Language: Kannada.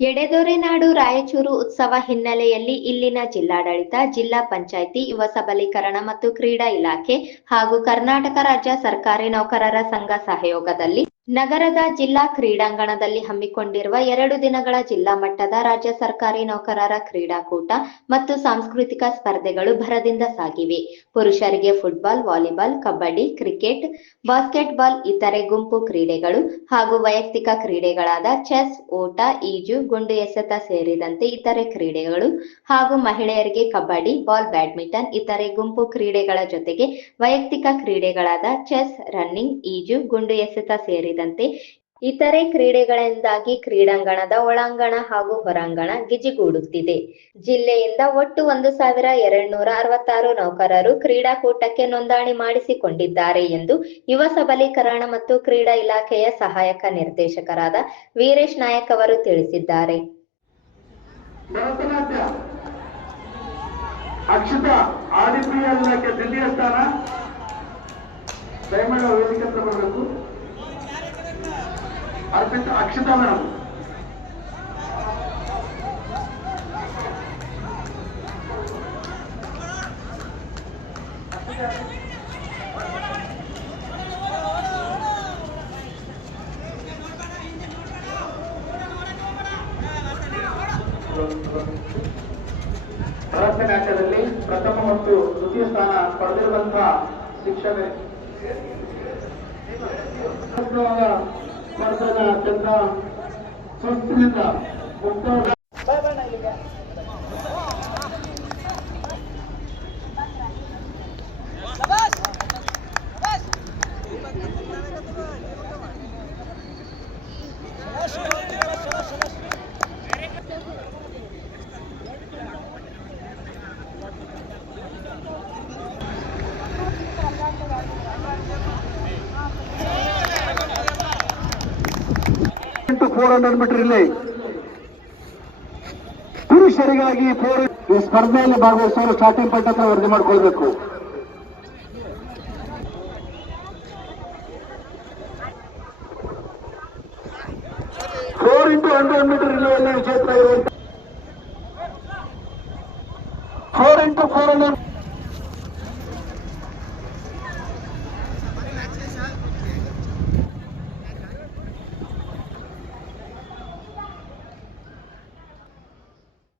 ಎಡೆದೊರೆನಾಡು ರಾಯಚೂರು ಉತ್ಸವ ಹಿನ್ನೆಲೆಯಲ್ಲಿ ಇಲ್ಲಿನ ಜಿಲ್ಲಾಡಳಿತ, ಜಿಲ್ಲಾ ಪಂಚಾಯ್ತಿ, ಯುವ ಸಬಲೀಕರಣ ಮತ್ತು ಕ್ರೀಡಾ ಇಲಾಖೆ ಹಾಗೂ ಕರ್ನಾಟಕ ರಾಜ್ಯ ಸರ್ಕಾರಿ ನೌಕರರ ಸಂಘ ಸಹಯೋಗದಲ್ಲಿ ನಗರದ ಜಿಲ್ಲಾ ಕ್ರೀಡಾಂಗಣದಲ್ಲಿ ಹಮ್ಮಿಕೊಂಡಿರುವ 2 ದಿನಗಳ ಜಿಲ್ಲಾ ಮಟ್ಟದ ರಾಜ್ಯ ಸರ್ಕಾರಿ ನೌಕರರ ಕ್ರೀಡಾಕೂಟ ಮತ್ತು ಸಾಂಸ್ಕೃತಿಕ ಸ್ಪರ್ಧೆಗಳು ಭರದಿಂದ ಸಾಗಿವೆ. ಪುರುಷರಿಗೆ football, volleyball, kabaddi, cricket, basketball, ಇತರೆ ಗುಂಪು ಕ್ರೀಡೆಗಳು ಹಾಗೂ ವೈಯಕ್ತಿಕ ಕ್ರೀಡೆಗಳಾದ ಚೆಸ್, ಓಟ, ಈಜು, ಗುಂಡು ಎಸೆತ ಸೇರಿದಂತೆ ಇತರೆ ಕ್ರೀಡೆಗಳು ಹಾಗೂ ಮಹಿಳೆಯರಿಗೆ ಕಬಡ್ಡಿ, ಬಾಲ್ ಬ್ಯಾಡ್ಮಿಂಟನ್, ಇತರೆ ಗುಂಪು ಕ್ರೀಡೆಗಳ ಜೊತೆಗೆ ವೈಯಕ್ತಿಕ ಕ್ರೀಡೆಗಳಾದ ಚೆಸ್, ರನ್ನಿಂಗ್, ಈಜು, ಗುಂಡು ಎಸೆತ ಸೇರಿದಂತೆ ಇತರೆ ಕ್ರೀಡೆಗಳಿಂದಾಗಿ ಕ್ರೀಡಾಂಗಣದ ಒಳಾಂಗಣ ಹಾಗೂ ಹೊರಾಂಗಣ ಗಿಜಿಗೂಡುತ್ತಿದೆ. ಜಿಲ್ಲೆಯಿಂದ ಒಟ್ಟು 1266 ನೌಕರರು ಕ್ರೀಡಾಕೂಟಕ್ಕೆ ನೋಂದಣಿ ಮಾಡಿಸಿಕೊಂಡಿದ್ದಾರೆ ಎಂದು ಯುವ ಸಬಲೀಕರಣ ಮತ್ತು ಕ್ರೀಡಾ ಇಲಾಖೆಯ ಸಹಾಯಕ ನಿರ್ದೇಶಕರಾದ ವೀರೇಶ್ ನಾಯಕ್ ಅವರು ತಿಳಿಸಿದ್ದಾರೆ. ಅಕ್ಷತಾ ಆದಿಪ್ರಿಯ ಇಲಾಖೆ ದ್ವಿತೀಯ ಸ್ಥಾನ, ದಯಮಾಡಿ ವೇದಿಕೆ ಹತ್ರ ಬರಬೇಕು. ಅರ್ಪಿತ ಅಕ್ಷತಾ ಮೇಡಮ್. ಭರತನಾಟ್ಯದಲ್ಲಿ ಪ್ರಥಮ ಮತ್ತು ದ್ವಿತೀಯ ಸ್ಥಾನ ಪಡೆದಿರುವಂತಹ ಶಿಕ್ಷಕರೇ ಚಂದ್ರ ಸಂಸ್ಥೆಯಿಂದ ಮುಕ್ತ into 400 ಮೀಟರ್ ರಿಲೇ ಪುರುಷರಿಗಾಗಿ ಈ ಸ್ಪರ್ಧೆಯಲ್ಲಿ ಭಾಗವಹಿಸಲು ಸ್ಟಾರ್ಟಿಂಗ್ ಪಾಯಿಂಟ್ ಹತ್ರ ವರದಿ ಮಾಡಿಕೊಳ್ಬೇಕು. ಫೋರ್ ಇಂಟು 100 ಮೀಟರ್ ರಿಲೇಯಲ್ಲಿ ವಿಜೇತರಾಗಿರುವಂತಹ 4 into 400